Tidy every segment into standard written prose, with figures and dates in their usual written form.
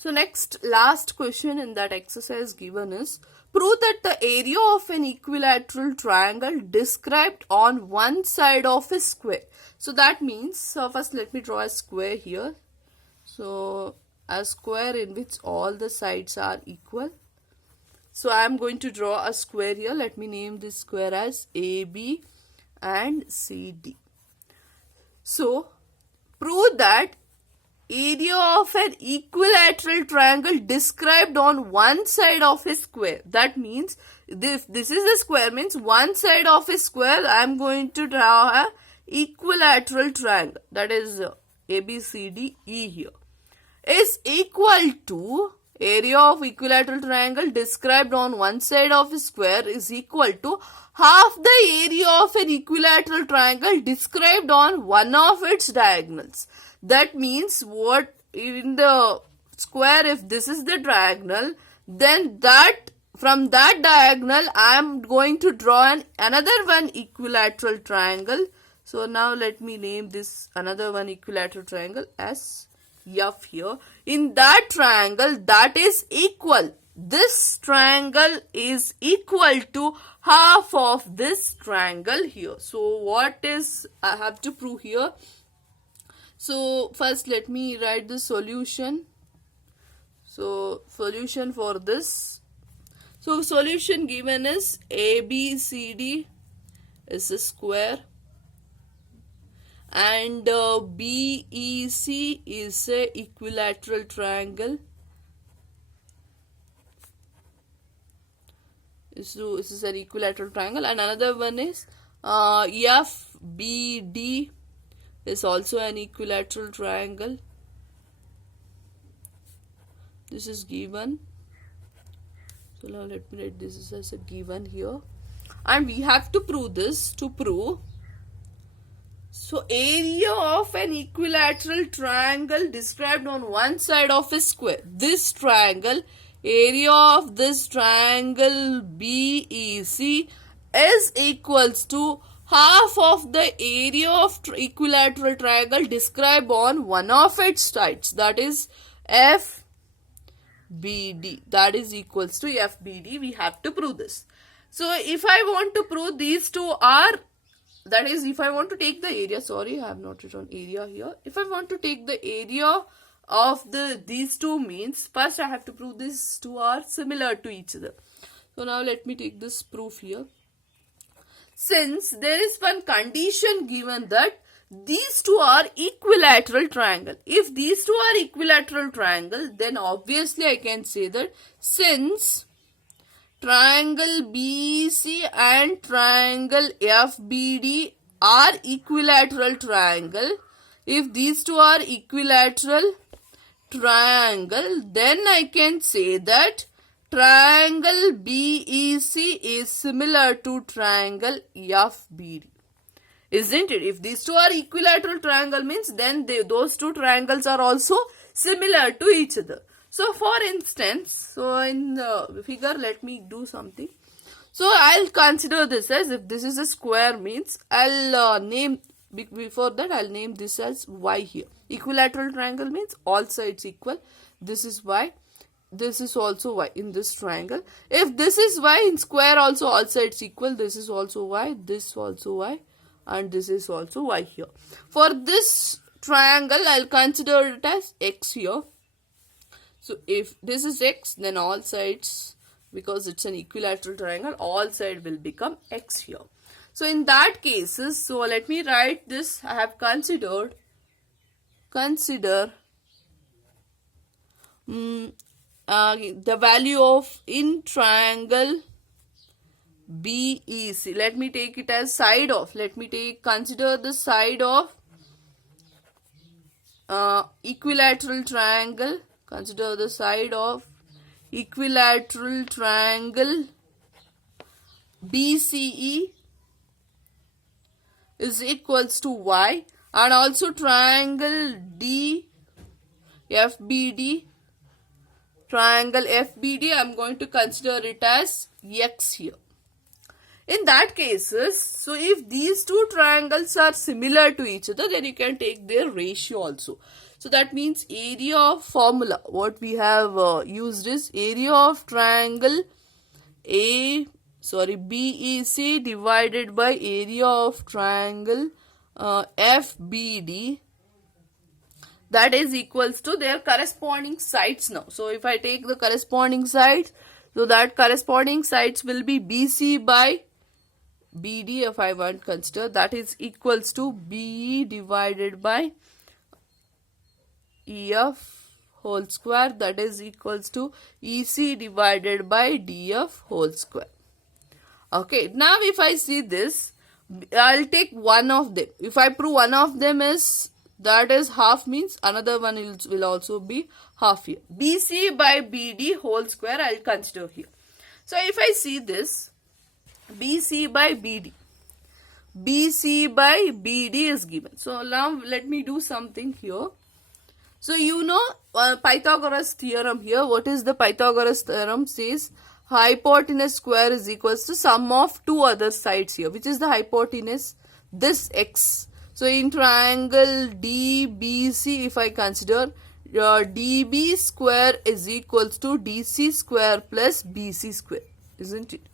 So next, last question in that exercise given is, prove that the area of an equilateral triangle described on one side of a square. So that means, first let me draw a square here. So a square in which all the sides are equal. So I am going to draw a square here. Let me name this square as AB and CD. So prove that area of an equilateral triangle described on one side of a square. That means if this is a square, means one side of a square, I am going to draw a equilateral triangle, that is ABCDE here, is equal to area of equilateral triangle described on one side of a square is equal to half the area of an equilateral triangle described on one of its diagonals. That means what, in the square, if this is the diagonal, then that from that diagonal I am going to draw another one equilateral triangle. So now let me name this another one equilateral triangle as F here. In that triangle, that is equal, this triangle is equal to half of this triangle here. So what is I have to prove here? So first let me write the solution. So solution for this. So solution given is ABCD is a square and BEC is a equilateral triangle. So this is an equilateral triangle, and another one is FBD is also an equilateral triangle. This is given. So now let me write this as a given here, and we have to prove this. To prove, so area of an equilateral triangle described on one side of a square. This triangle, area of this triangle BEC is equals to half of the area of equilateral triangle described on one of its sides, that is FBD, that is equals to FBD. We have to prove this. So if I want to prove these two are, that is if I want to take the area, sorry I have not written area here. If I want to take the area of these two, means first I have to prove these two are similar to each other. So now let me take this proof here. Since there is one condition given that these two are equilateral triangle. If these two are equilateral triangle, then obviously I can say that since triangle BEC and triangle FBD are equilateral triangle, if these two are equilateral triangle, then I can say that triangle BEC is similar to triangle FBD. Isn't it? If these two are equilateral triangle, means then those two triangles are also similar to each other. So for instance, so in the figure, let me do something. So I'll consider this as, if this is a square, means I'll name, before that I'll name this as Y here. Equilateral triangle means all sides equal. This is Y. This is also Y in this triangle. If this is Y, in square also all sides equal. This is also Y, this also Y, and this is also Y here. For this triangle, I'll consider it as X here. So if this is X, then all sides, because it's an equilateral triangle, all sides will become X here. So in that cases, so let me write this. I have consider the value of in triangle BEC. Let me take it as side of. Let me consider the side of equilateral triangle. Consider the side of equilateral triangle BCE is equals to Y, and also triangle DFBD. Triangle FBD, I am going to consider it as X here. In that cases, so if these two triangles are similar to each other, then you can take their ratio also. So that means area of formula. What we have used is area of triangle BEC divided by area of triangle FBD, that is equals to their corresponding sides now. So if I take the corresponding sides, so that corresponding sides will be BC by BD if I want to consider, that is equals to BE divided by EF whole square, that is equals to EC divided by DF whole square. Okay, now if I see this, I'll take one of them. If I prove one of them is that is half, means another one will also be half here. BC by BD whole square I'll consider here. So if I see this, BC by BD is given. So now let me do something here. So you know Pythagoras theorem here. What is the Pythagoras theorem? Says hypotenuse square is equals to sum of two other sides here. Which is the hypotenuse? This x. So in triangle DBC, if I consider DB square is equals to DC square plus BC square, isn't it?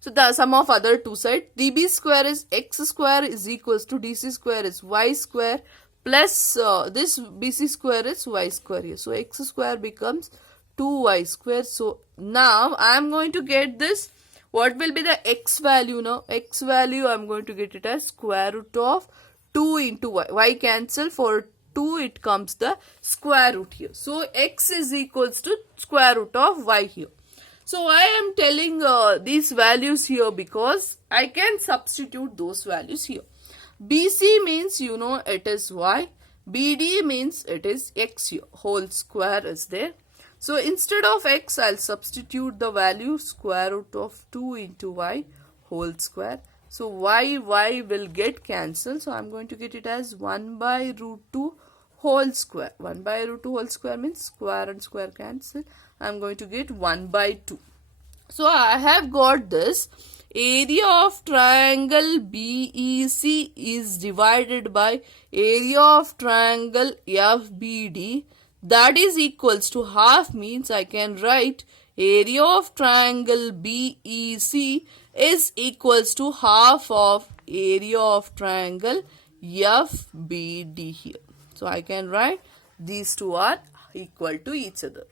So the sum of other two sides, DB square is x square is equals to DC square is y square plus this BC square is y square here. So x square becomes 2y square. So now I am going to get this. What will be the x value now? X value I am going to get it as square root of 2 into y. Y cancel, for 2 it comes the square root here. So x is equals to square root of y here. So I am telling these values here because I can substitute those values here. BC means you know it is y. BD means it is x here. Whole square is there. So instead of x, I'll substitute the value square root of 2 into y whole square. So y will get cancelled. So I'm going to get it as 1 by root 2 whole square. 1 by root 2 whole square means square and square cancel. I'm going to get 1 by 2. So I have got this. Area of triangle BEC is divided by area of triangle FBD, that is equals to half, means I can write area of triangle BEC is equals to half of area of triangle FBD here. So I can write these two are equal to each other.